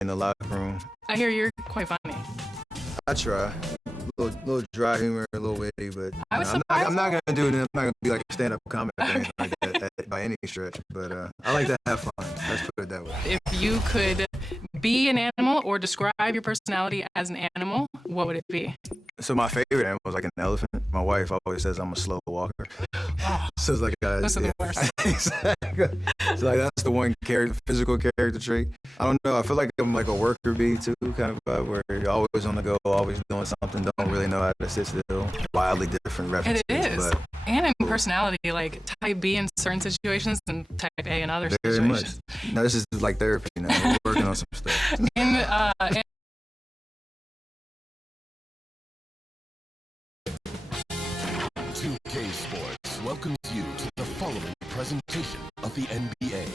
in the locker room. I hear you're quite funny. I try. A little dry humor, a little witty, but I'm not gonna do it. I'm not gonna be like a stand-up comic or anything like that by any stretch. But I like to have fun. Let's put it that way. If you could be an animal or describe your personality as an animal, what would it be? So my favorite animal is like an elephant. My wife always says I'm a slow walker. So it's like those are the worst. Exactly. So like that's the one physical character trait. I don't know. I feel like I'm like a worker bee too, kind of vibe where you're always on the go, always doing something. Don't really know how to sit still. Wildly different references. It is. But and in personality, like type B in certain situations and type A in other very situations. much. No, this is like therapy now. We're working on some stuff. In 2K Sports welcomes you to the following presentation of the NBA.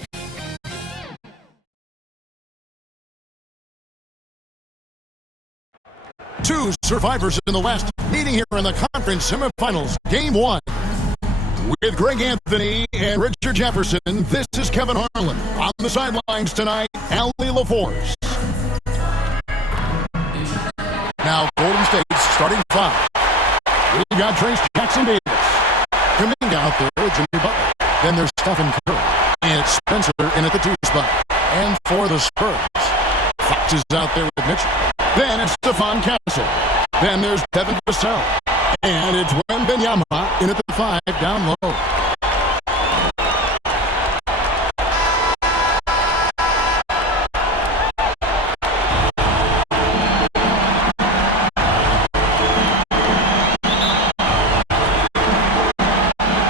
Two survivors in the West meeting here in the conference semifinals, game one. With Greg Anthony and Richard Jefferson, this is Kevin Harlan. On the sidelines tonight, Allie LaForce. Now Golden State's starting five. We've got Trace Jackson-Davis. Kuminga out there with Jimmy Butler. Then there's Stephen Curry. And it's Spencer in at the 2 spot. And for the Spurs, Fox is out there with Mitchell. Then it's Stephon Castle. Then there's Devin Vassell. And it's Wembanyama in at the 5 down low.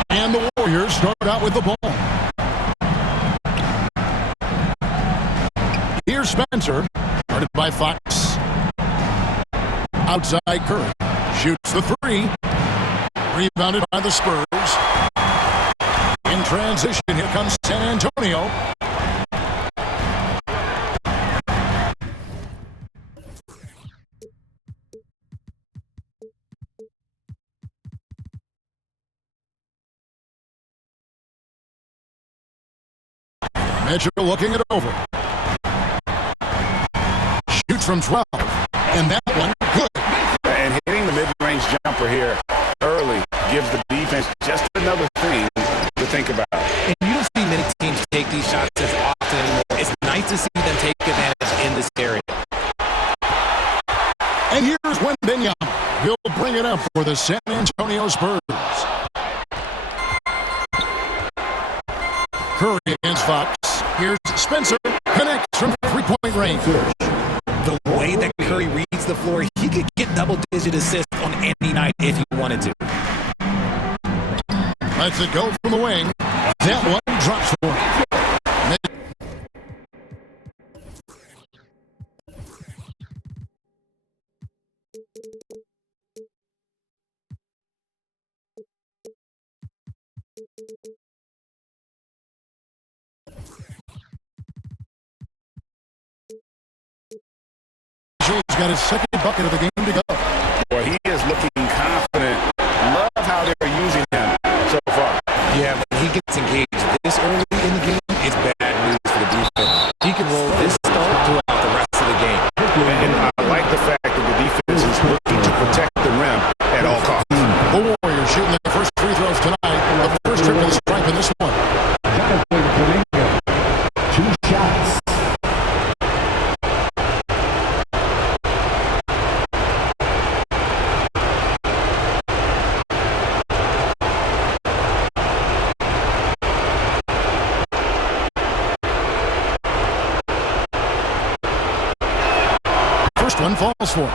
And the Warriors start out with the ball. Here's Spencer, guarded by Fox. Outside Curry, shoots the 3. Rebounded by the Spurs. In transition, here comes San Antonio. Mitchell looking it over. Shoots from 12. And that one, good. And hitting the mid-range jumper here early gives the defense just another thing to think about. And you don't see many teams take these shots as often anymore. It's nice to see them take advantage in this area. And here's Wembanyama. He'll bring it up for the San Antonio Spurs. Curry against Fox. Here's Spencer. Connects from three-point range. The way that Curry reads the floor, he could get double-digit assists on any night if he wanted to. Lets it go from the wing. That one drops for him. He's got his second bucket of the game to go. Boy, he is looking confident. Love how they're using him so far. Yeah, when he gets engaged this early in the game, it's bad news for the defense. He can roll this start throughout the rest of the game. And I like the fact that the defense is looking to protect the rim at all costs. The Warriors shooting their first free throws tonight. The first trip to the stripe in this one. 2 shots. First one falls for him.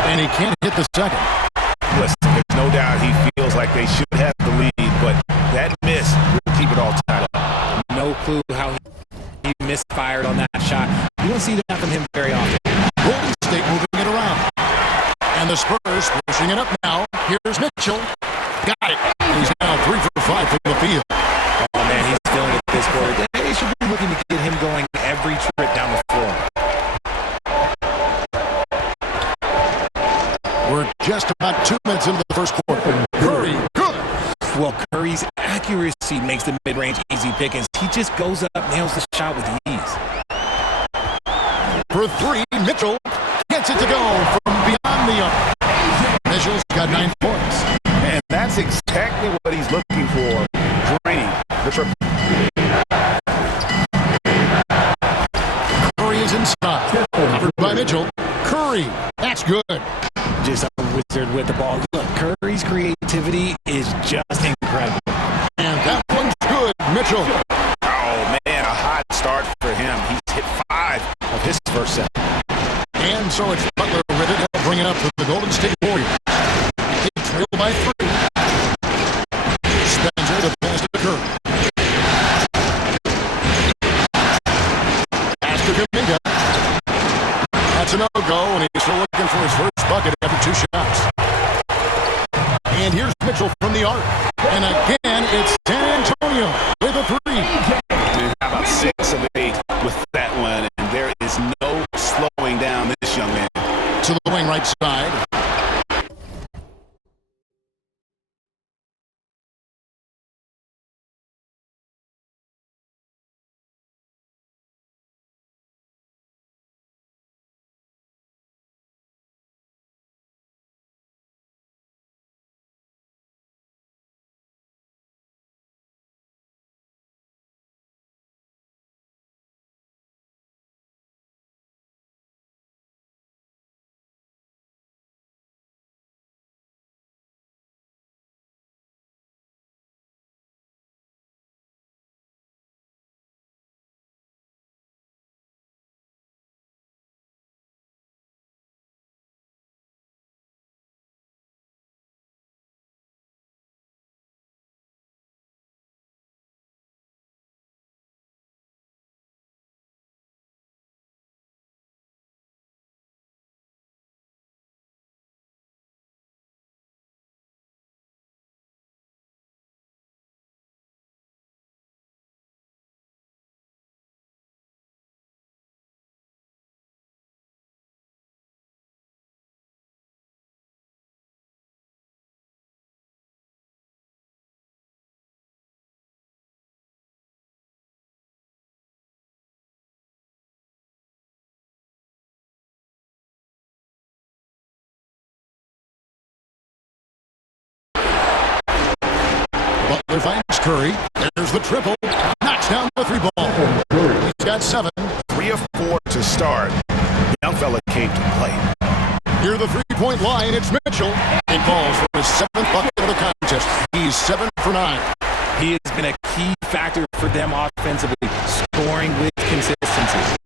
And he can't hit the second. Listen, there's no doubt he feels like they should have the lead, but that miss will keep it all tied up. No clue how he misfired on that shot. You don't see that from him very often. Golden State moving it around. And the Spurs pushing it up now. Here's Mitchell. Got it. He's now 3 for 5 for field. Oh, man, he's feeling it this quarter. They should be looking to get him going every trip down the floor. We're just about 2 minutes into the first quarter. Curry, good. Well, Curry's accuracy makes the mid-range easy pickings. He just goes up, nails the shot with ease. For three, Mitchell gets it to go from beyond the arc. Mitchell's got 9 points. And that's exactly what he's looking for. Draining the triple. Curry is inside. Covered by Mitchell. Curry, that's good. Just a wizard with the ball. Look, Curry's creativity is just incredible. And that one's good, Mitchell. Oh, man, a hot start for him. He's hit 5 of his first set. And so it's Butler with it. He'll bring it up for the Golden State Warriors. They trail by 3. Spencer, the pass to Curry. Pass to Kuminga. That's a no-go, and he's still looking for his first bucket after 2 shots. And here's Mitchell from the arc. And again, it's San Antonio with a 3. How about 6 of 8 with that one? And there is no slowing down this young man. To the wing right side. Butler finds Curry. There's the triple. Knocks down the 3 ball. He's got 7. 3 of 4 to start. Young fella came to play. Near the 3-point line, it's Mitchell. He falls for his 7th bucket of the contest. He's 7 for 9. He has been a key factor for them offensively, scoring with consistency.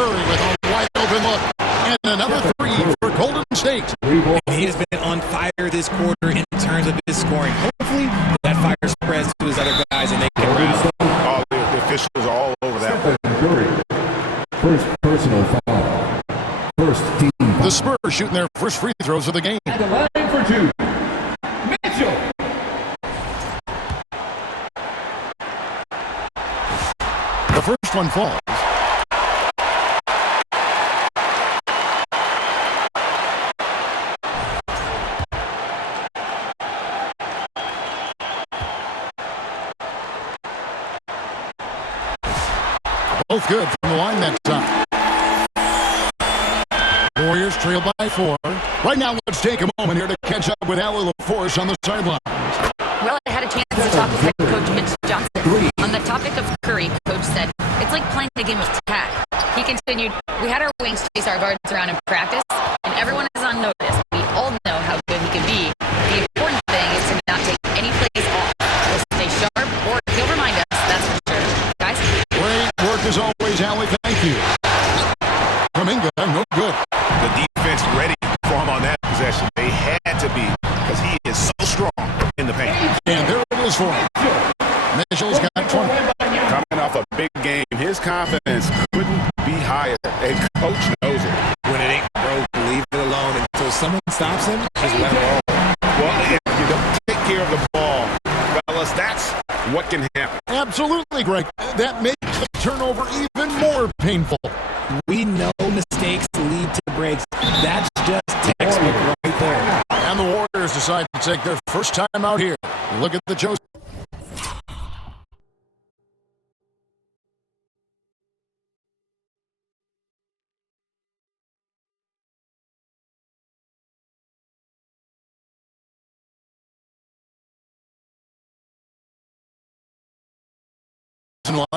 Curry with a wide open look. And another 3 for Golden State. He has been on fire this quarter in terms of his scoring. Hopefully, that fire spreads to his other guys and they can rally. All the officials are all over that. First personal foul. First team foul. The Spurs shooting their first free throws of the game. At the line for 2. Mitchell. The first one falls. Both good from the line that time. Warriors trail by 4. Right now, let's take a moment here to catch up with Allie LaForce on the sidelines. Well, I had a chance to talk with head coach Mitch Johnson. On the topic of Curry, coach said, it's like playing a game of tag. He continued, we had our wings chase our guards around in practice, and everyone is on notice. We all know how good he can be. The important thing is to not take any plays off. We'll stay sharp, or he'll remind us, that's for sure. Guys? Great work as always, Allie. Thank you. Kuminga, no good. The defense ready for him on that possession. They had to be because he is so strong in the paint. And there it is for him. Mitchell's got 20. Coming off a big game, his confidence couldn't be higher, and coach knows it. When it ain't broke, leave it alone until someone stops him. Just let him roll. Well, if you don't take care of the ball, fellas, that's what can happen. Absolutely, Greg. That makes the turnover even more painful. We know mistakes lead to breaks. That's just textbook right there. And the Warriors decide to take their first time out here. Look at the Joseph.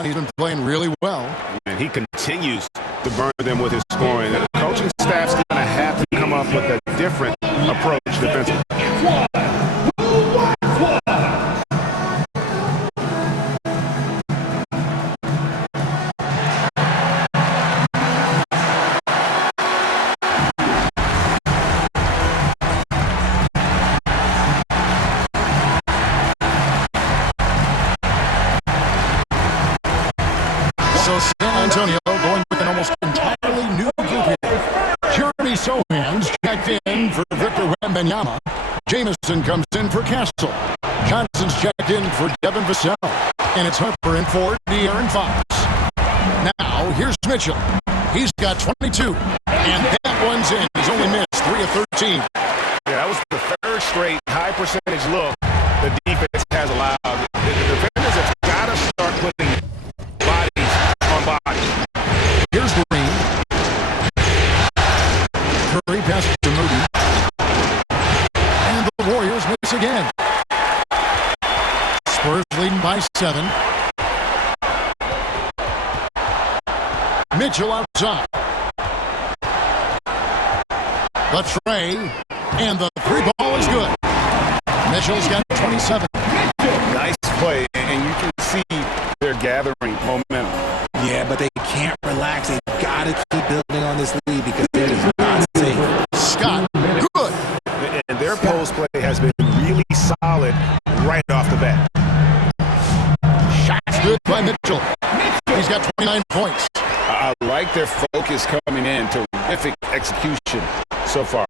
He's been playing really well. And he continues to burn them with his scoring. The coaching staff's going to have to come up with a different approach defensively. So San Antonio going with an almost entirely new group here. Jeremy Sohan's checked in for Victor Wembanyama. Jameson comes in for Castle. Johnson's checked in for Devin Vassell. And it's Harper in for De'Aaron Fox. Now, here's Mitchell. He's got 22. And that one's in. He's only missed 3 of 13. Yeah, that was the third straight high percentage look the defense has allowed. The defenders have got to start putting bodies on bodies. Here's Green. Curry passes to Moody. And the Warriors miss again. Spurs leading by 7. Mitchell outside. The tray, and the three ball is good. Mitchell's got 27. Nice play, and you can see they're gathering momentum. Yeah, but they can't relax. They've got to keep building on this lead because it is not safe. Scott, good. And their post play has been really solid right off the bat. Shots good by Mitchell. He's got 29 points. I like their focus coming in. Terrific execution so far.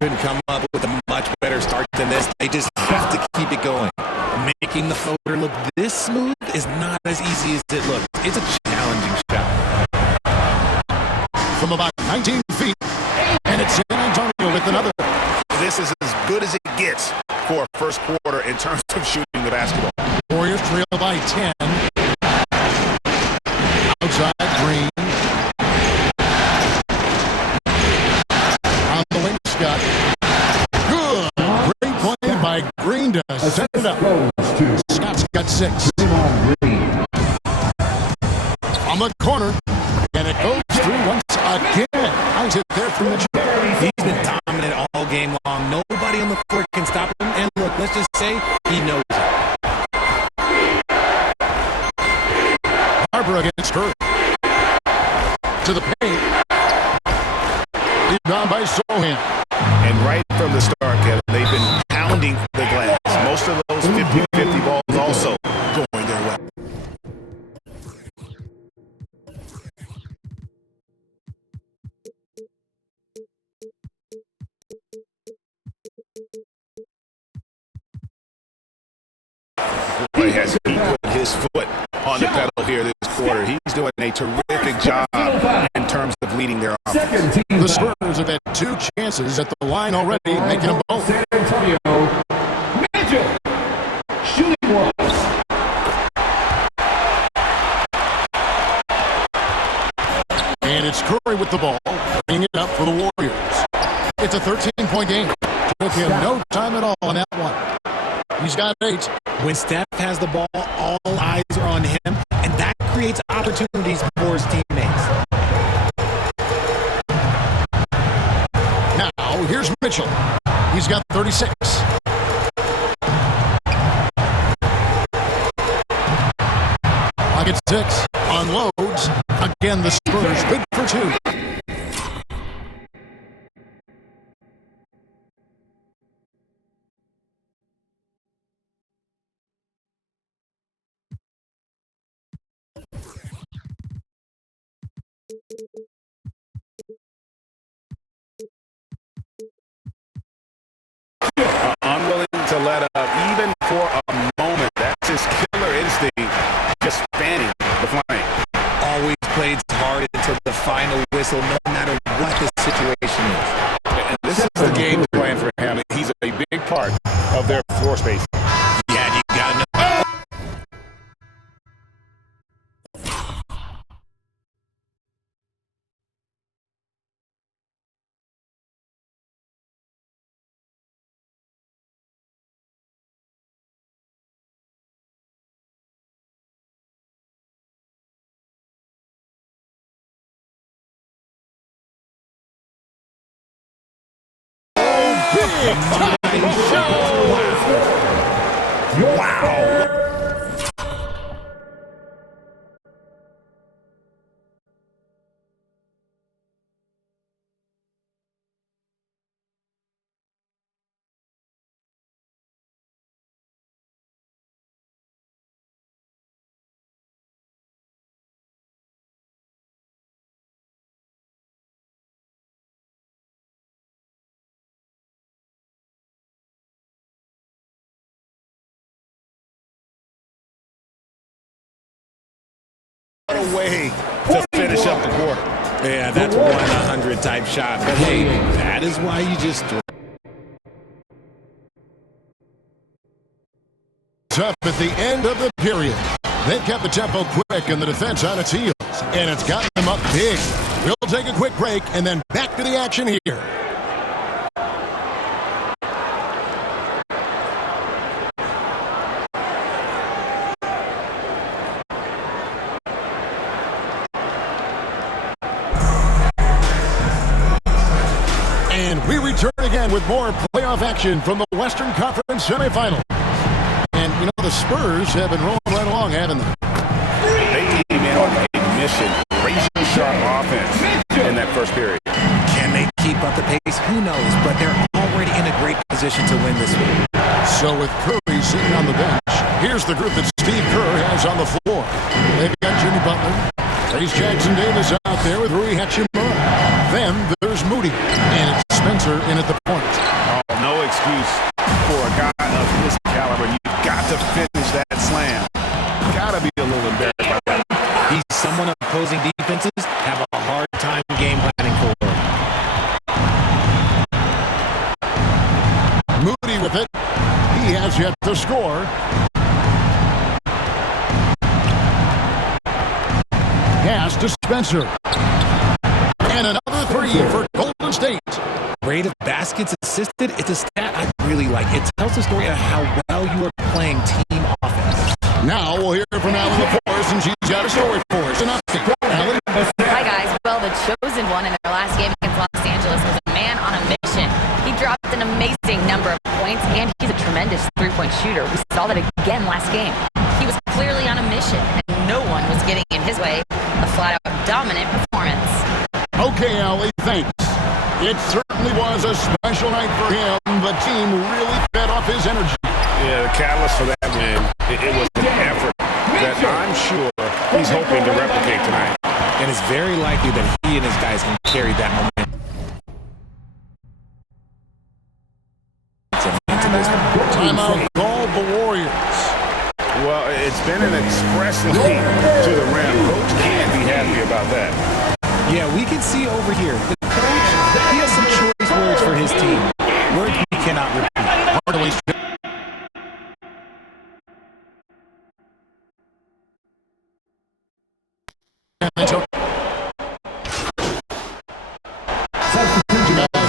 Couldn't come up with a much better start than this. They just have to keep it going. Making the floater look this smooth is not as easy as it looks. It's a challenging shot. From about 19 feet, and it's San Antonio with another. This is as good as it gets for a first quarter in terms of shooting the basketball. Warriors trail by 10. Outside Green. On the wing, Scott. Good. Great play by Green to set it up. Scott's got 6. On the corner. And it goes through once again. Nice hit there from Mitchell. He's been dominant all game long. Nobody on the floor can stop him. And look, let's just say he knows it. Harper against Curry. To the paint. Rebound by Sohan. And right from the start, Kevin, they've been pounding the glass. Most of those 50-50 balls also going their way. Boy, has he put his foot on the pedal here this quarter. He's doing a terrific job in terms of leading their offense. The Spurs have had 2 chances at the line already, making them both. San Antonio, Mitchell, shooting one. And it's Curry with the ball, bringing it up for the Warriors. It's a 13-point game. Took him no time at all on that one. He's got 8. When Steph has the ball, all eyes are on him, and that creates opportunities for his teammates. Now, here's Mitchell. He's got 36. Pocket 6. Unloads. Again, the Spurs good for 2. Unwilling to let up, even for a moment. That's his killer Big-time show! Wow! What a way to finish up the quarter. Yeah, that's 1-100 type shot. But hey, that is why you just throw. Up at the end of the period. They've kept the tempo quick and the defense on its heels, and it's gotten them up big. We'll take a quick break and then back to the action here. And we return again with more playoff action from the Western Conference semifinals. And, you know, the Spurs have been rolling right along, haven't they? They came in on a mission, razor-sharp offense in that first period. Can they keep up the pace? Who knows? But they're already in a great position to win this week. So with Curry sitting on the bench, here's the group that Steve Kerr has on the floor. They've got Jimmy Butler. There's Jackson Davis out there with Rui Hachimura. Then there's Moody. And it's Spencer in at the point. Oh, no excuse for a guy of his caliber. You've got to finish that slam. Got to be a little embarrassed by that. He's someone opposing defenses have a hard time game planning for. Moody with it. He has yet to score. Pass to Spencer. And another three for Golden State. Rate of baskets assisted, it's a stat I really like. It tells the story of how well you are playing team offense. Now we'll hear from Alan LaForce, and she's got a story for us. Alan? Hi, guys. Well, the chosen one in their last game against Los Angeles was a man on a mission. He dropped an amazing number of points, and he's a tremendous three-point shooter. We saw that again last game. He was clearly on a mission, and no one was getting in his way. A flat-out dominant performance. Okay, Allie, thanks. It certainly was a special night for him. The team really fed off his energy. Yeah, the catalyst for that win, it was an effort that I'm sure he's hoping to replicate tonight. And it's very likely that he and his guys can carry that momentum into this Timeout called the Warriors. Well, it's been an express lead to the rim. Coach can't be happy about that. Yeah, we can see over here. The coach, he has some choice words for his team. Words we cannot repeat. Hardaway.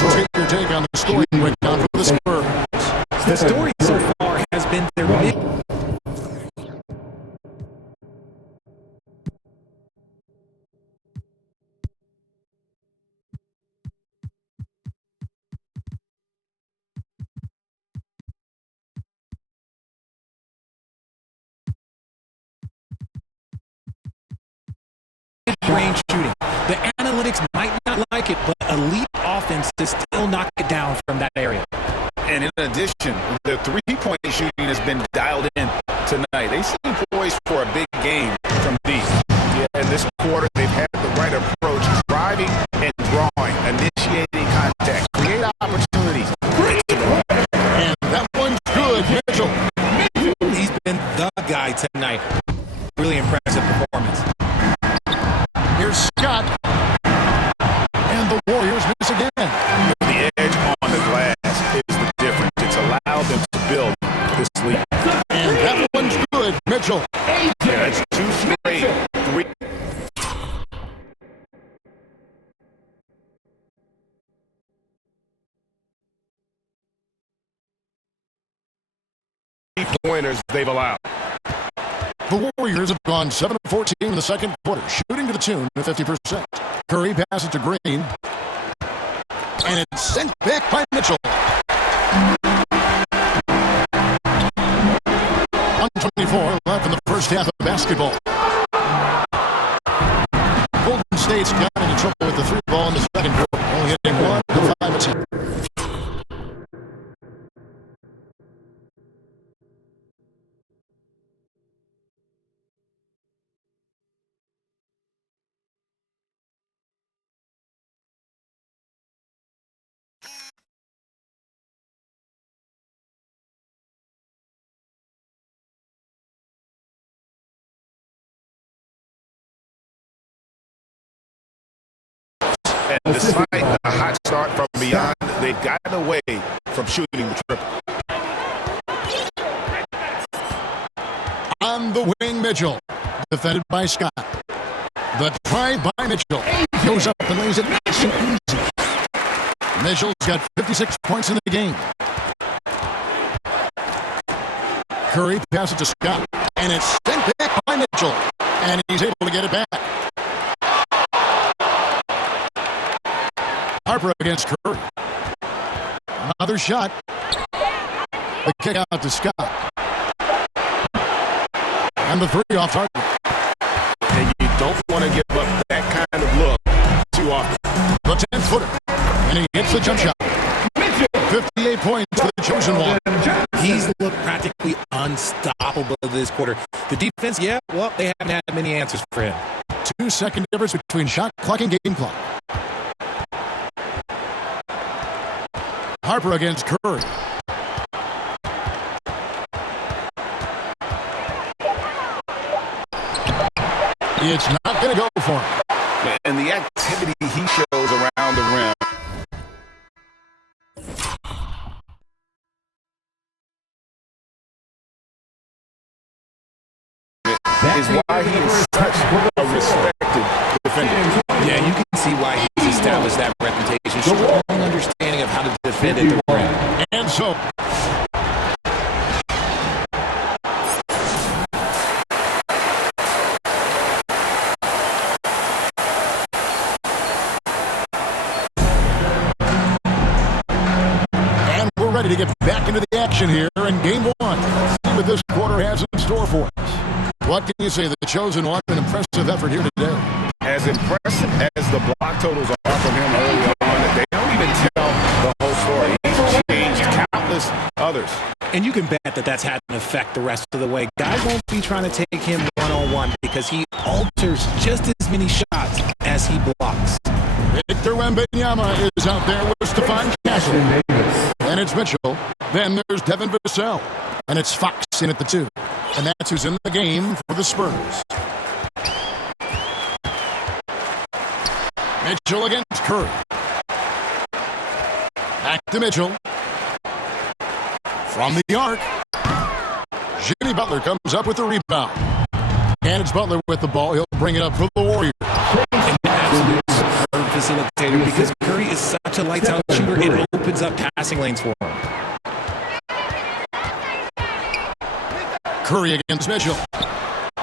Take your take on the scoring breakdown for the Spurs. The story so far has been their mid. Range shooting. The analytics might not like it, but elite offenses still knock it down from that area. And in addition, the three-point shooting has been dialed in tonight. They seem poised for a big game from deep. Yeah, in this quarter, they've had the right approach, driving and drawing, initiating contact, create opportunities. And that one's good, Mitchell. He's been the guy tonight. Really impressive performance. Here's Scott. And the Warriors miss again. The edge on the glass is the difference. It's allowed them to build this lead. And that one's good, Mitchell. Yeah, it's two straight. Three-pointers they've allowed. The Warriors have gone 7 of 14 in the second quarter, shooting to the tune of 50%. Curry passes to Green. And it's sent back by Mitchell. basketball. Golden State's got into trouble with the three ball in the second quarter, only hitting 1 of 5 attempts. And despite a hot start from beyond, they've gotten away from shooting the triple. On the wing, Mitchell. Defended by Scott. The try by Mitchell. Goes up and lays it nice and easy. Mitchell's got 56 points in the game. Curry passes to Scott. And it's sent back by Mitchell. And he's able to get it back. Harper against Curry. Another shot. The kick out to Scott. And the three off target. And you don't want to give up that kind of look too often. The 10th footer. And he hits the jump shot. 58 points for the chosen one. He's looked practically unstoppable this quarter. The defense, yeah, well, they haven't had many answers for him. 2-second difference between shot clock and game clock. Harper against Curry. It's not going to go for him. And the activity he shows around the rim. Is why he is such a respected defender. Yeah, you can see why he's established that reputation. Strong understanding of how to defend at the rim. And so, and we're ready to get back into the action here in game one. Let's see what this quarter has in store for us. What can you say? The chosen one, an impressive effort here today. As impressive as the block totals are from him early on, they don't even tell the whole story. He's changed countless others. And you can bet that that's had an effect the rest of the way. Guys won't be trying to take him one-on-one because he alters just as many shots as he blocks. Victor Wembanyama is out there with Stephon Castle. And it's Mitchell. Then there's Devin Vassell. And it's Fox in at the 2. And that's who's in the game for the Spurs. Mitchell against Curry. Back to Mitchell. From the arc. Jimmy Butler comes up with the rebound. And it's Butler with the ball. He'll bring it up for the Warriors. An absolute superb facilitator because Curry is such a lights-out shooter. It opens up passing lanes for him. Curry against Mitchell.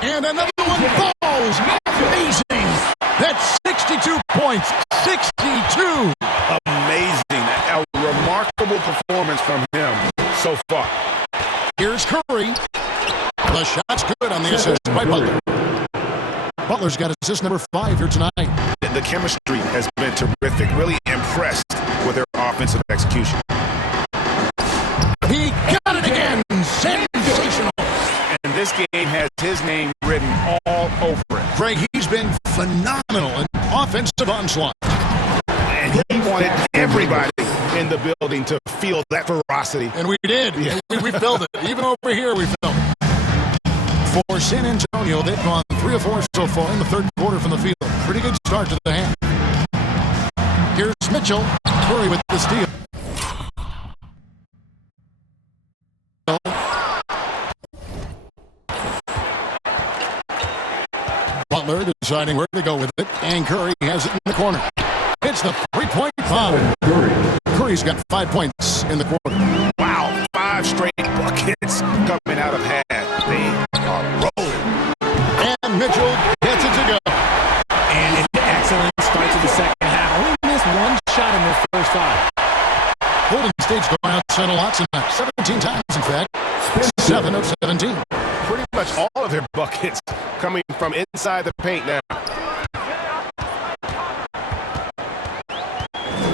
And another one falls. Amazing. That's 62 points. 62. Amazing. A remarkable performance from him so far. Here's Curry. The shot's good on the assist by Butler. Butler's got assist number 5 here tonight. The chemistry has been terrific. Really impressed with their offensive execution. He got it again. Sensational. And this game has his name written all over it. Craig, he's been phenomenal in offensive onslaught. And he wanted everybody in the building to feel that ferocity. And we did. Yeah. We felt it. Even over here, we felt it. For San Antonio, they've gone 3 of 4 so far in the third quarter from the field. Pretty good start to the half. Here's Mitchell. Curry with the steal. Butler deciding where to go with it, and Curry has it in the corner. It's the 3-point foul. Curry's got 5 points in the quarter. Wow, 5 straight buckets coming out of half. They are rolling. And Mitchell gets it to go. And an excellent start to the second half. Only missed one shot in their first 5. Golden State's going outside a lot tonight. 17 times, in fact. 7 of 17. Pretty much all of their buckets coming from inside the paint now.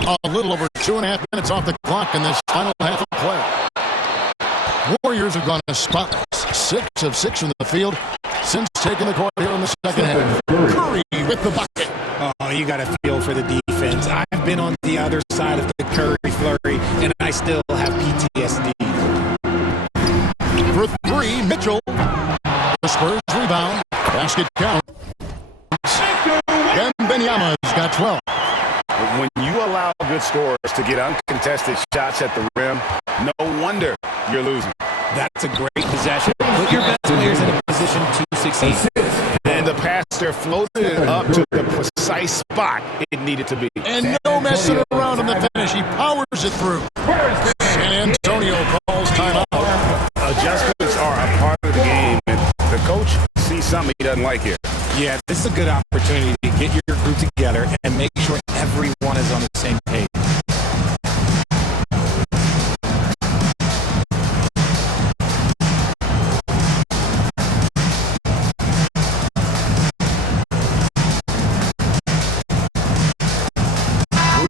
A little over 2.5 minutes off the clock in this final half of play. Warriors have gone spotless. 6 of 6 from the field since taking the court here in the second half. Curry with the bucket. Oh, you got to feel for the defense. I've been on the other side of the Curry flurry, and I still have PTSD. For 3, Mitchell. The Spurs rebound. Basket count. And Benyama's got 12. When you allow good scorers to get uncontested shots at the rim, no wonder you're losing. That's a great possession. Put your best players in a position to succeed. And the passer floated it up to the precise spot it needed to be. And no messing around in the finish. He powers it through. San Antonio calls timeout. Adjustments are a part of the game, and the coach sees something he doesn't like here. Yeah, this is a good opportunity to get your group together and make sure everyone is on the same page.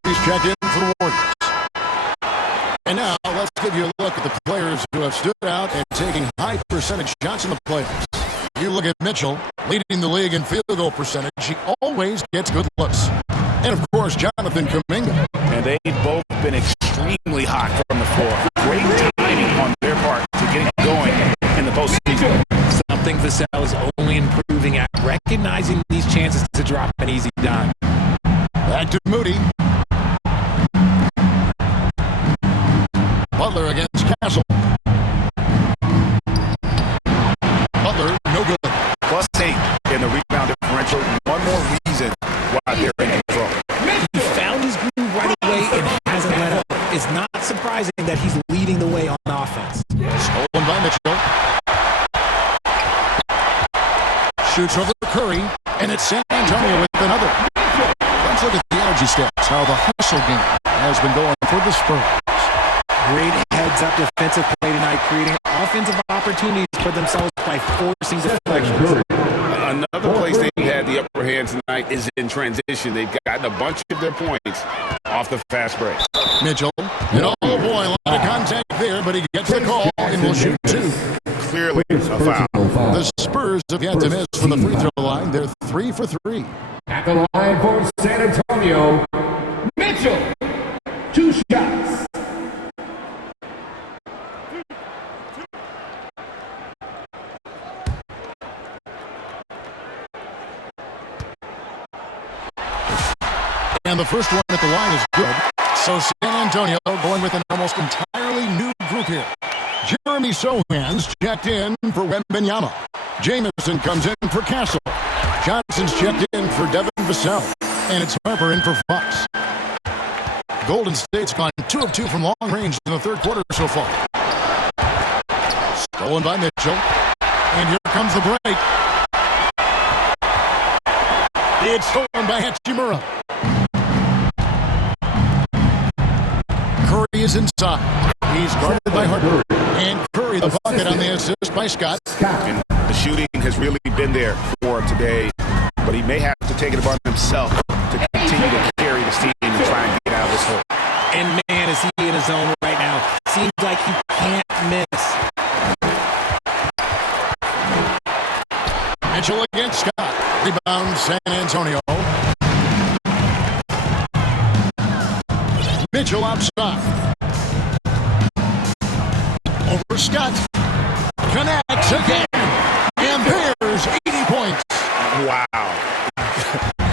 Please check in for the Warriors. And now let's give you a look at the players who have stood out and taking high percentage shots in the playoffs. You look at Mitchell, leading the league in field goal percentage. He always gets good looks. And, of course, Jonathan Kuminga. And they've both been extremely hot from the floor. Great timing on their part to get it going in the postseason. Something Vassell is only improving at, recognizing these chances to drop an easy dime. Back to Moody. Butler against Castle. Butler, no good. +8 in the rebound differential. One more reason why they're in control. He found his groove right away and hasn't let up. It's not surprising that he's leading the way on offense. Stolen by Mitchell. Shoots over Curry, and it's San Antonio with another. Let's look at the energy stats, how the hustle game has been going for the Spurs. Great heads-up defensive play tonight, creating offensive opportunities for themselves by forcing deflections. Another place they've had the upper hand tonight is in transition. They've gotten a bunch of their points off the fast break. Mitchell, and oh boy, a lot of contact there, but he gets the call and will shoot 2. Clearly a foul. The Spurs have yet to miss from the free throw line. They're 3 for 3. At the line for San Antonio, Mitchell. 2 shots. And the first one at the line is good. So San Antonio going with an almost entirely new group here. Jeremy Sohan's checked in for Wembanyama. Jamison comes in for Castle. Johnson's checked in for Devin Vassell. And it's Harper in for Fox. Golden State's gone 2 of 2 from long range in the third quarter so far. Stolen by Mitchell. And here comes the break. It's stolen by Hachimura. Curry is inside. He's guarded by Harper. And Curry the bucket on the assist by Scott. And the shooting has really been there for him today, but he may have to take it upon himself to continue to carry the team and try and get out of this hole. And man, is he in his zone right now. Seems like he can't miss. Mitchell against Scott. Rebound San Antonio. Mitchell outside. Over Scott. Connects again. And there's 80 points. Wow.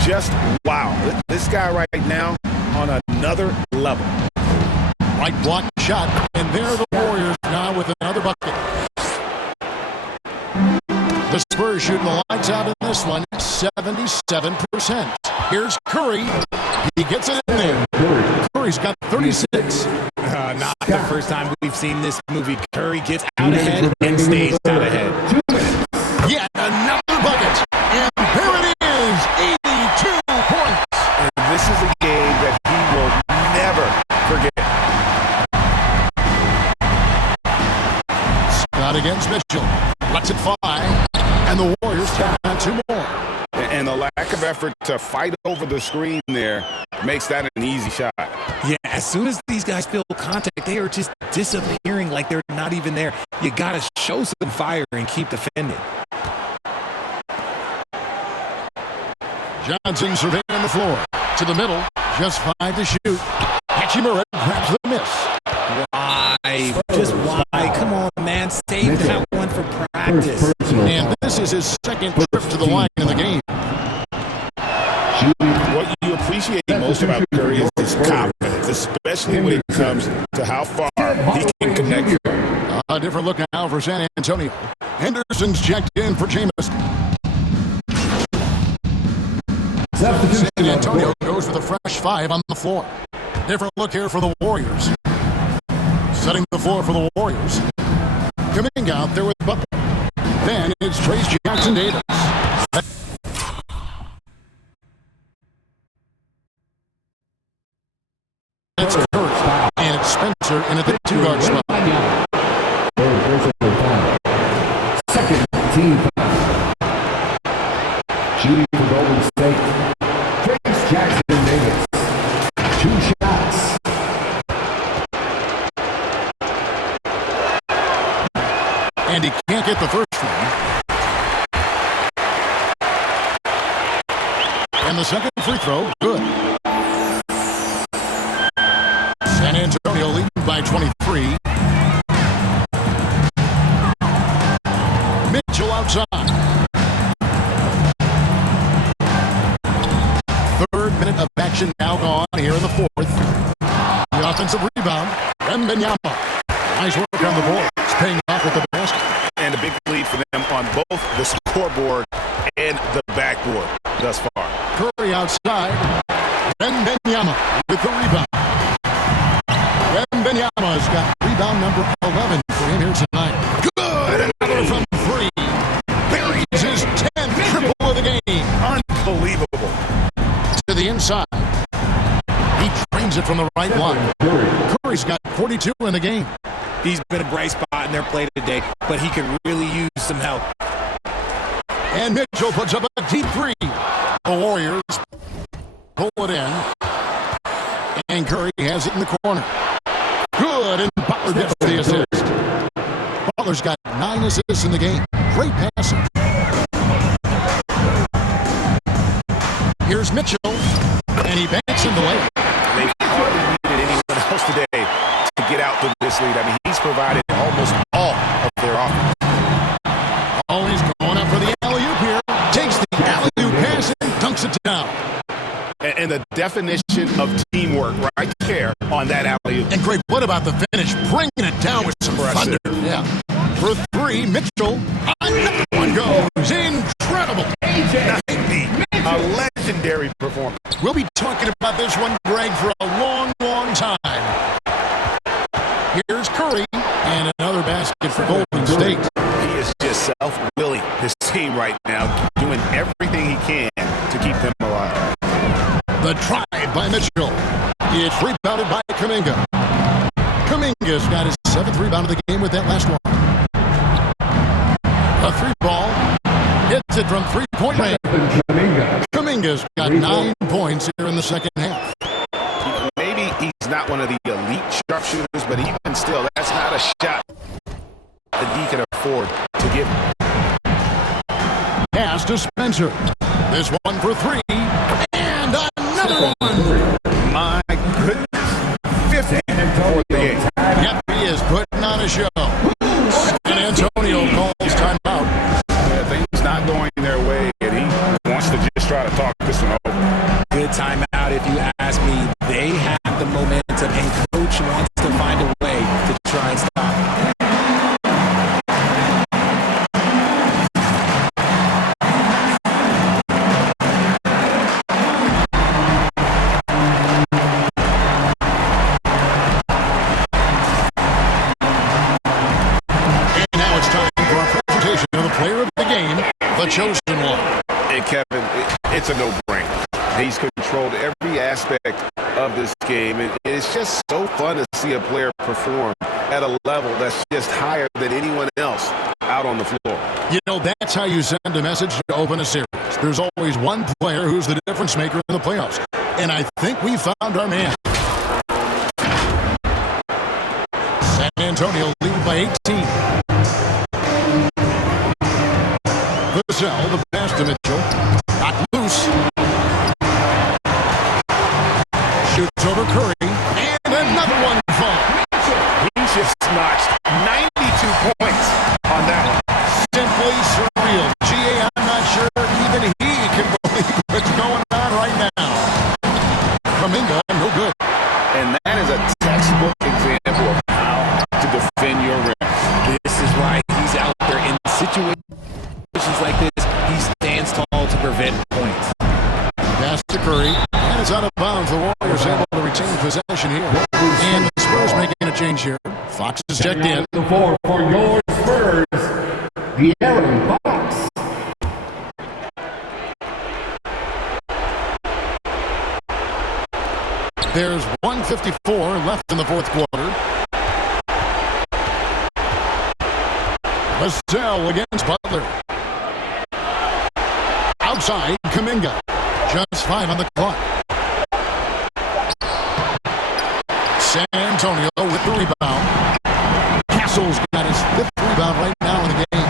Just wow. This guy right now on another level. Right block shot. And there are the Warriors now with another bucket. The Spurs shooting the lights out in this one, 77%. Here's Curry. He gets it in there. Curry's got 36. Not the first time we've seen this movie. Curry gets out ahead and stays out ahead. Yet another bucket. And there it is, 82 points. And this is a game that he will never forget. Out against Mitchell. Lets it fly. And the Warriors tap out 2 more. And the lack of effort to fight over the screen there makes that an easy shot. Yeah, as soon as these guys feel contact, they are just disappearing like they're not even there. You got to show some fire and keep defending. Johnson surveying the floor. To the middle. Just 5 to shoot. Hachimura grabs the miss. Why? Just why? Come on, man. Save that one for practice. And this is his second trip to the line in the game. What you appreciate most about Curry is his confidence, especially when it comes to how far he can connect. A different look now for San Antonio. Henderson's checked in for Jameis. San Antonio goes with a fresh 5 on the floor. Different look here for the Warriors. Setting the floor for the Warriors. Coming out there with Butler. Then it's Trace Jackson-Davis. It's Curry. And it's Spencer in at the 2-guard spot. Second team foul. Shooting for Golden State. Trace Jackson-Davis. 2 shots. And he can't get the first one. And the second free throw, good. San Antonio leading by 23. Mitchell outside. 3rd minute of action now gone here in the 4th. The offensive rebound, Wembanyama. Nice work on the board. It's paying off with the basket. And a big lead for them on both the scoreboard and the backboard thus far. Curry outside. Wembanyama with the rebound. Wembanyama's got rebound number 11 for him here tonight. Good! Another from 3. Buries his 10th triple of the game. Unbelievable. To the inside. He trains it from the right line. Curry's got 42 in the game. He's been a bright spot in their play today, but he could really use some help. And Mitchell puts up a deep 3. The Warriors pull it in. And Curry has it in the corner. Good, and Butler gets the assist. Butler's got 9 assists in the game. Great passing. Here's Mitchell, and he banks in the lane. They've hardly needed anyone else today to get out to this lead. I mean, he's provided almost all of their offense. Oh, he's going up for the alley-oop here. Takes the alley-oop pass and dunks it down. And the definition of teamwork right there on that alley-oop. And great, what about the finish? Bringing it down with some thunder. Yeah. For 3, Mitchell. Another one goes. Incredible. A legendary performance. We'll be talking about this one, Greg, for a long, long time. Here's Curry, and another basket for Golden State. He is just self-willing, this team right now, doing everything he can to keep them alive. The try by Mitchell. It's rebounded by Kuminga. Kuminga's got his 7th rebound of the game with that last one. A 3-ball. Hits it from 3-point range. Kuminga's got 9 points here in the second half. Maybe he's not one of the elite sharpshooters, but even still, that's not a shot that he can afford to give. Pass to Spencer. This one for 3. And another one. My goodness. 50 for the game. Yep, he is putting on a show. San Antonio calls timeout. Things not going their way, and he wants to just try to talk this one over. Good timeout, if you ask me. They have the momentum, and coach wants to find a way to try and stop it. And now it's time for our presentation of the player of the game, the chosen one. And Kevin, it's a no-brainer. He's controlled every aspect of this game, and it's just so fun to see a player perform at a level that's just higher than anyone else out on the floor. You know, that's how you send a message to open a series. There's always one player who's the difference maker in the playoffs. And I think we found our man. San Antonio lead by 18. Vassell, the pass to Mitchell. Got loose. Shoots over Curry. And another one falls. He's just notched 92 points on that one. Simply surreal. G.A., I'm not sure even he can believe what's going on right now. Kuminga, no good. And that is a textbook example of how to defend your rim. This is why he's out there in situations like this. He stands tall to prevent points. Pass to Curry, and it's out of bounds. The Warriors able to retain possession here. And the Spurs making a change here. Fox is checked in. The floor for your Spurs, the Aaron Fox. There's 1:54 left in the fourth quarter. Vassell against Butler. Outside, Kuminga. Just 5 on the clock. San Antonio with the rebound. Castle's got his 5th rebound right now in the game.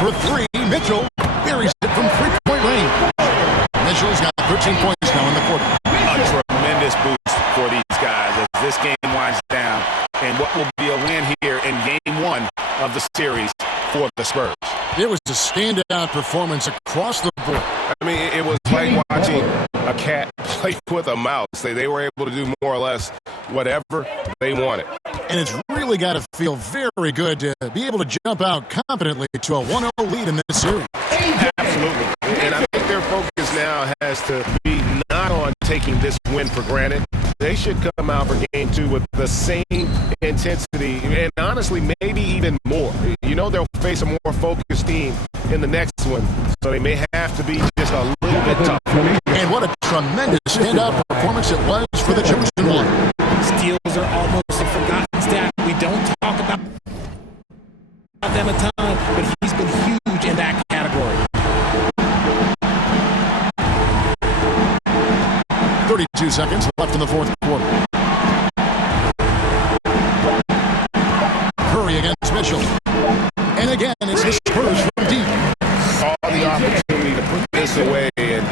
For 3, Mitchell buries it from 3-point range. Mitchell's got 13 points now in the quarter. A tremendous boost for these guys as this game winds down. And what will be a win here in game 1 of the series for the Spurs. It was a standout performance across the board. I mean, it was like watching a cat play with a mouse. They were able to do more or less whatever they wanted. And it's really got to feel very good to be able to jump out confidently to a 1-0 lead in this series. Absolutely. And I think their focus now has to be not on taking this win for granted. They should come out for game 2 with the same intensity and honestly maybe even more. You know they'll face a more focused team in the next one, so they may have to be just a little bit tough. And what a tremendous standout performance it was for the chosen one. Steals are almost a forgotten stat. We don't talk about them a ton, but he's been huge in that category. 32 seconds left in the fourth quarter. Curry against Mitchell. And again, it's the Spurs from deep. Saw the opportunity to put this away and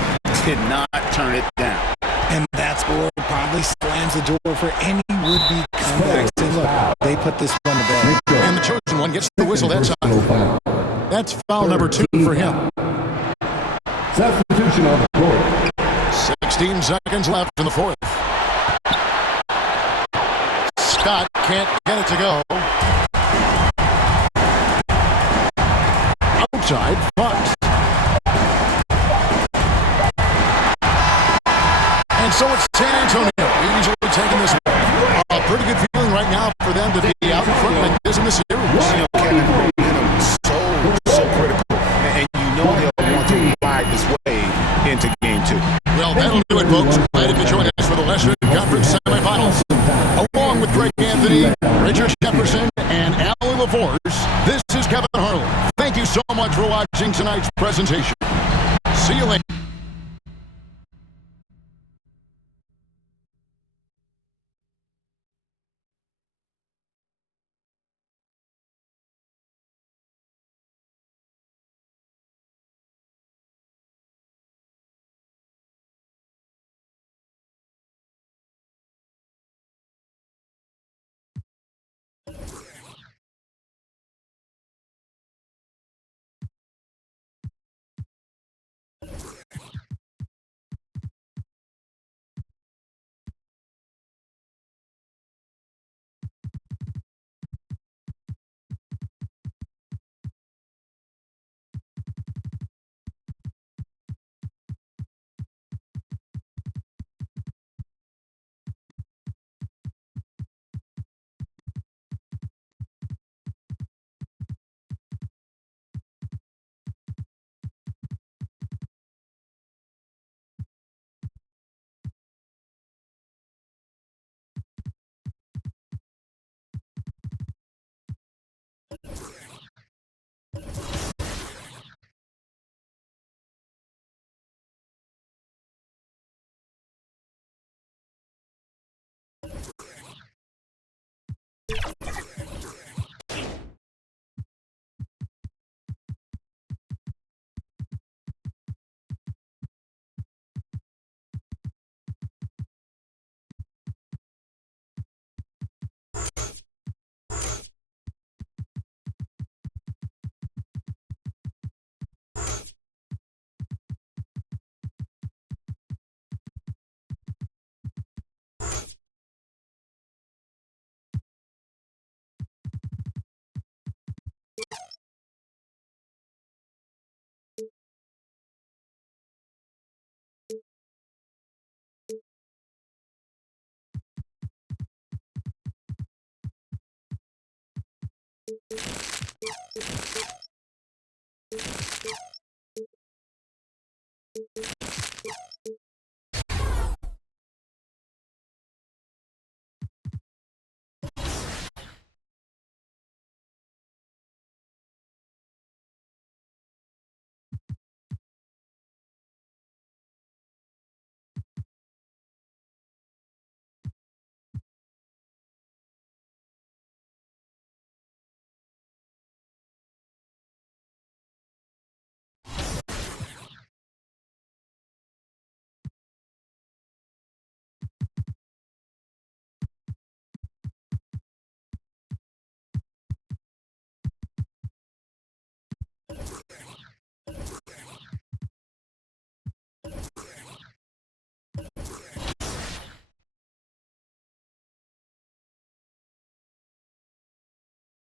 did not turn it down. And that score probably slams the door for any would-be comebacks. And look, they put this one to bed. And the chosen one gets the whistle that time. That's foul number 2 for him. Substitution on the court. 16 seconds left in the fourth. Scott can't get it to go. Outside, Fox. And so it's San Antonio easily taking this one. A pretty good feeling right now for them to be out in front like this in the series. You know, Kevin, momentum so critical. And you know they'll want to ride this wave into game 2. Well, that'll do it, folks. Glad you could join us for the Western Conference semifinals. Along with Greg Anthony, Richard Jefferson, and Allie LaForce, this is Kevin Harlan. Thank you so much for watching tonight's presentation. See you later.